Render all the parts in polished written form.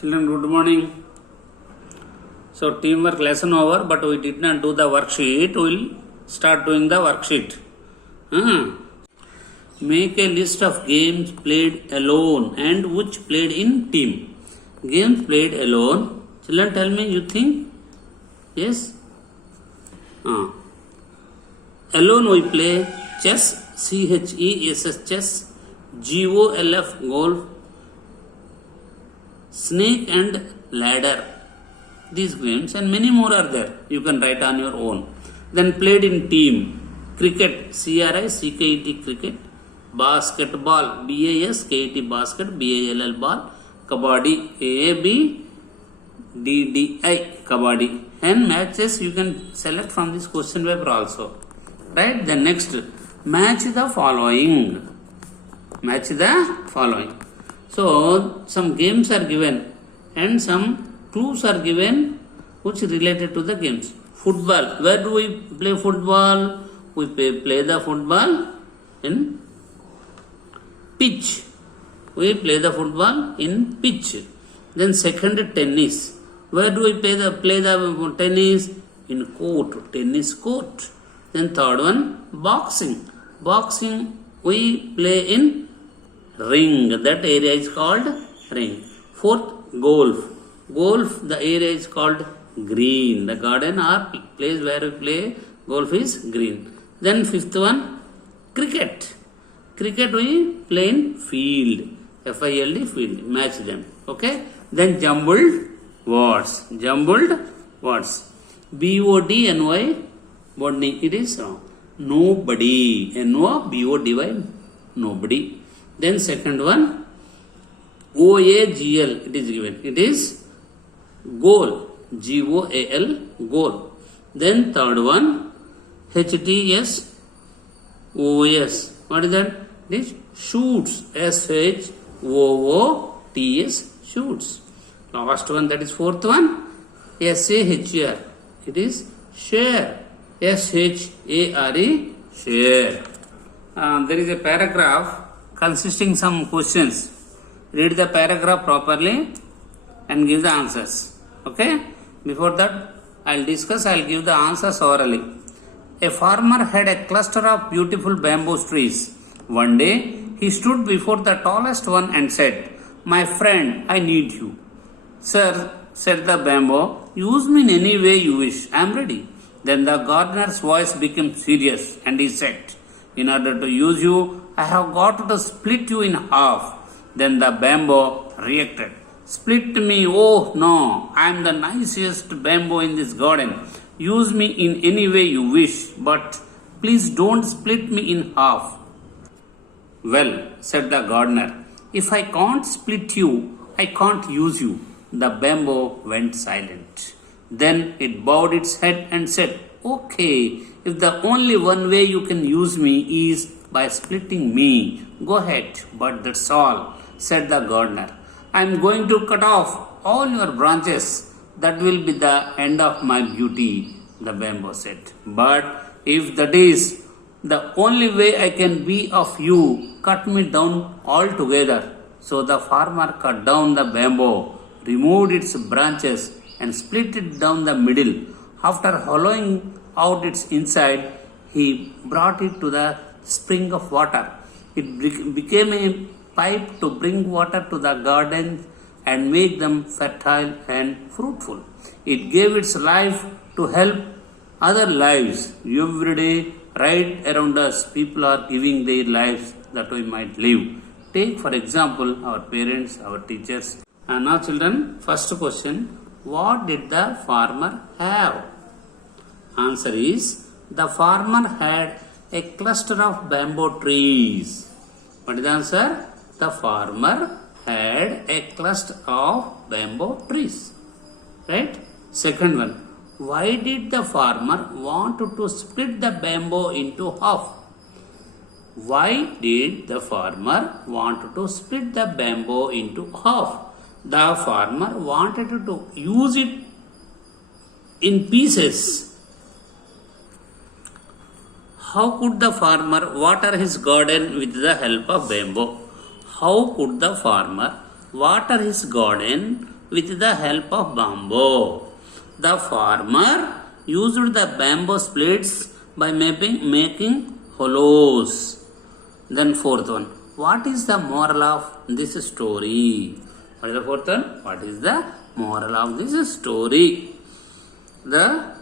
Children, good morning. So teamwork lesson over, but we did not do the worksheet. We will start doing the worksheet. Make a list of games played alone and which played in team. Games played alone. Children, tell me, you think? Yes? Alone we play chess, CHESS, chess, GOLF, golf, snake and ladder. These games and many more are there. You can write on your own. Then played in team. Cricket, CRICKET, cricket. Basketball, BASKET, basket, BALL, ball. Kabaddi, ABDDI, kabaddi. And matches you can select from this question paper also. Right? Then next, match the following. Match the following. So, some games are given and some clues are given which related to the games. Football. Where do we play football? We play the football in pitch. We play the football in pitch. Then second, tennis. Where do we play the tennis? In court. Tennis court. Then third one, boxing. Boxing we play in ring. That area is called ring. Fourth, golf. Golf, the area is called green. The garden or place where we play golf is green. Then fifth one, cricket. Cricket we play in field. FILD, field. Match them. Okay. Then jumbled words. Jumbled words. BODNY. Bodny. It is wrong. Nobody. NOBODY. Nobody. Then second one, OAGL. It is given. It is goal. GOAL. Goal. Then third one, HTSOS. What is that? It is shoots. SHOOTS. Shoots. Last one, that is fourth one, SAHER. It is share. SHARE. Share. There is a paragraph consisting some questions. Read the paragraph properly and give the answers. Okay? Before that, I'll give the answers orally. A farmer had a cluster of beautiful bamboo trees. One day, he stood before the tallest one and said, "My friend, I need you." "Sir," said the bamboo, "use me in any way you wish. I am ready." Then the gardener's voice became serious and he said, "In order to use you, I have got to split you in half." Then the bamboo reacted. "Split me? Oh no, I am the nicest bamboo in this garden. Use me in any way you wish, but please don't split me in half." "Well," said the gardener, "if I can't split you, I can't use you." The bamboo went silent. Then it bowed its head and said, "Okay, if the only one way you can use me is by splitting me, go ahead, but that's all," said the gardener. "I am going to cut off all your branches. That will be the end of my beauty," the bamboo said. "But if that is the only way I can be of you, cut me down altogether." So the farmer cut down the bamboo, removed its branches, and split it down the middle. After hollowing out its inside, he brought it to the spring of water. It became a pipe to bring water to the gardens and make them fertile and fruitful. It gave its life to help other lives. Every day, right around us, people are giving their lives that we might live. Take, for example, our parents, our teachers. And now, children, first question. What did the farmer have? Answer is, the farmer had a cluster of bamboo trees. What is the answer? The farmer had a cluster of bamboo trees. Right? Second one. Why did the farmer want to split the bamboo into half? Why did the farmer want to split the bamboo into half? The farmer wanted to use it in pieces. How could the farmer water his garden with the help of bamboo? How could the farmer water his garden with the help of bamboo. The farmer used the bamboo splits by making hollows. Then fourth one. What is the moral of this story? What is the fourth one? What is the moral of this story? The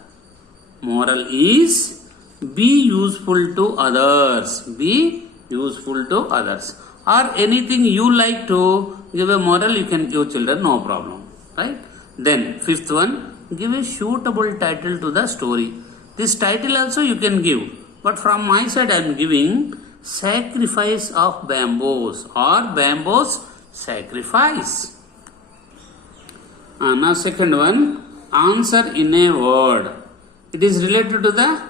moral is be useful to others. Be useful to others. Or anything you like to give a moral, you can give children, no problem. Right? Then fifth one, give a suitable title to the story. This title also you can give. But from my side I am giving sacrifice of bamboos or bamboos sacrifice. Now second one, answer in a word. It is related to the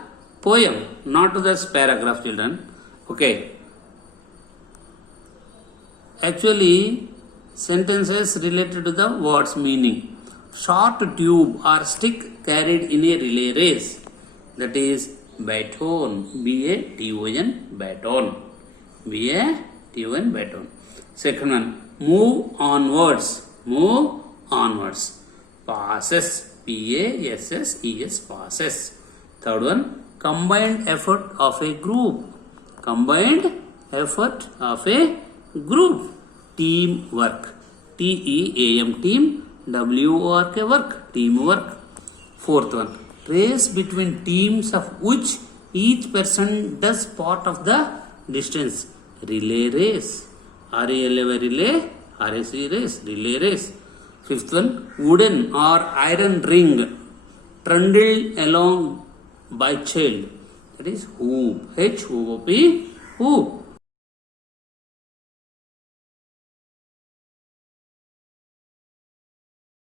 poem, not to this paragraph, children. Okay. Actually, sentences related to the word's meaning. Short tube or stick carried in a relay race. That is baton. B-A-T-O-N, baton. B-A-T-O-N, baton. Second one, move onwards. Move onwards. Passes. P-A-S-S-E-S, passes. Third one, combined effort of a group. Combined effort of a group. Teamwork. T-E-A-M, team. W-O-R-K, work. Teamwork. Fourth one, race between teams of which each person does part of the distance. Relay race. R-A-L-A-Y, relay. R-A-C, race. Relay race. Fifth one, wooden or iron ring trundled along by child. That is hoop. H-O-O-P, hoop.